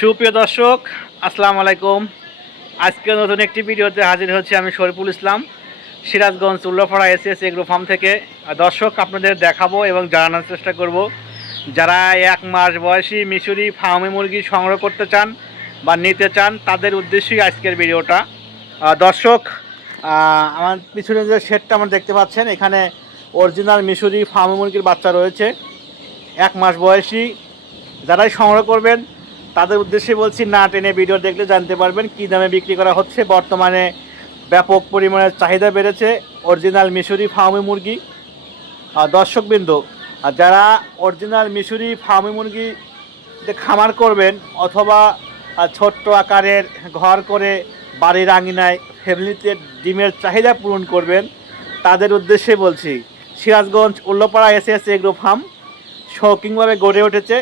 সুপ্রিয় দর্শক, আসসালামু আলাইকুম। আজকে নতুন একটি ভিডিওতে হাজির হচ্ছে আমি Shariful Islam, Sirajganj Ullapara S S agro farm থেকে। দর্শক, আপনাদের দেখাবো এবং জানানোর চেষ্টা করব, যারা এক মাস বয়সী মিশরি ফার্মে মুরগি সংগ্রহ করতে চান বা নিতে চান, তাদের উদ্দেশ্যই আজকের ভিডিওটা। দর্শক আমার পিছনে যে শেডটা আমরা দেখতে পাচ্ছেন, এখানে অরিজিনাল মিশরি ফার্মে মুরগির বাচ্চা রয়েছে। এক মাস বয়সী, যারাই সংগ্রহ করবেন তাদের উদ্দেশ্যে বলছি, না টেনে ভিডিও দেখলে জানতে পারবেন কী দামে বিক্রি করা হচ্ছে। বর্তমানে ব্যাপক পরিমাণে চাহিদা বেড়েছে অরিজিনাল মিশরি ফার্মি মুরগি। দর্শকবৃন্দ আর যারা অরিজিনাল মিশরি ফার্মি মুরগি খামার করবেন অথবা ছোট্ট আকারের ঘর করে বাড়ির আঙিনায় ফ্যামিলিতে ডিমের চাহিদা পূরণ করবেন, তাদের উদ্দেশ্যে বলছি, Sirajganj Ullapara S S agro farm শৌখিনভাবে গড়ে উঠেছে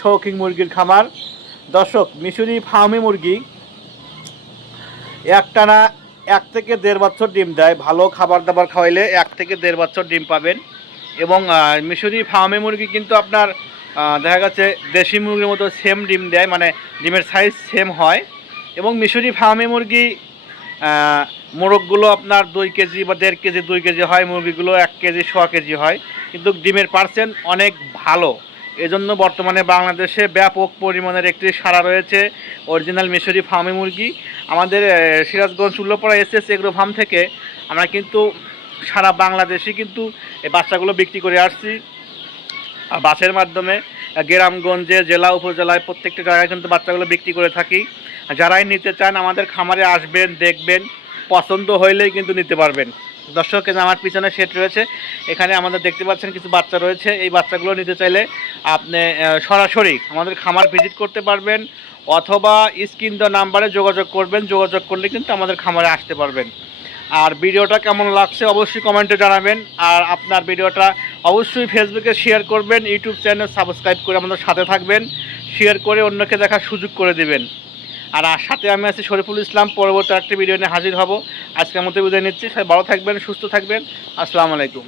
শৌখিন মুরগির খামার। দর্শক, মিশরি ফার্মি মুরগি একটানা এক থেকে দেড় বছর ডিম দেয়। ভালো খাবার দাবার খাওয়াইলে এক থেকে দেড় বছর ডিম পাবেন। এবং মিশরি ফার্মি মুরগি কিন্তু আপনার দেখা গেছে দেশি মুরগির মতো সেম ডিম দেয় মানে ডিমের সাইজ সেম হয়। এবং মিশরি ফার্মি মুরগি মোরগগুলো আপনার দুই কেজি বা দেড় কেজি, দুই কেজি হয়, মুরগিগুলো এক কেজি ছ কেজি হয়। কিন্তু ডিমের পার্সেন্ট অনেক ভালো। এজন্য বর্তমানে বাংলাদেশে ব্যাপক পরিমাণের একটি সারা রয়েছে অরিজিনাল মিশরি ফার্মি মুরগি। আমাদের Sirajganj Ullapara S S agro farm থেকে আমরা কিন্তু সারা বাংলাদেশে কিন্তু এই বাচ্চাগুলো বিক্রি করে আসছি। আর বাসের মাধ্যমে গ্রামগঞ্জে, জেলা, উপজেলায় প্রত্যেকটা জায়গায় কিন্তু বাচ্চাগুলো বিক্রি করে থাকি। যারাই নিতে চান, আমাদের খামারে আসবেন, দেখবেন। পছন্দ হইলেই কিন্তু নিতে পারবেন। দর্শক আমার পিছনে সেট রয়েছে, এখানে আমাদের দেখতে পাচ্ছেন কিছু বাচ্চা রয়েছে। এই বাচ্চাগুলো নিতে চাইলে আপনি সরাসরি আমাদের খামার ভিজিট করতে পারবেন অথবা স্ক্রিন দেওয়া নাম্বারে যোগাযোগ করবেন। যোগাযোগ করলে কিন্তু আমাদের খামারে আসতে পারবেন। আর ভিডিওটা কেমন লাগছে অবশ্যই কমেন্টে জানাবেন। আর আপনার ভিডিওটা অবশ্যই ফেসবুকে শেয়ার করবেন। ইউটিউব চ্যানেল সাবস্ক্রাইব করে আমাদের সাথে থাকবেন। শেয়ার করে অন্যকে দেখার সুযোগ করে দিবেন। আর সাথে আমি আছি শরীফুল ইসলাম, পরবর্তী একটি ভিডিও নিয়ে হাজির হব। আজকের মতো বিদায় নিচ্ছি। সবাই ভালো থাকবেন, সুস্থ থাকবেন। আসসালামু আলাইকুম।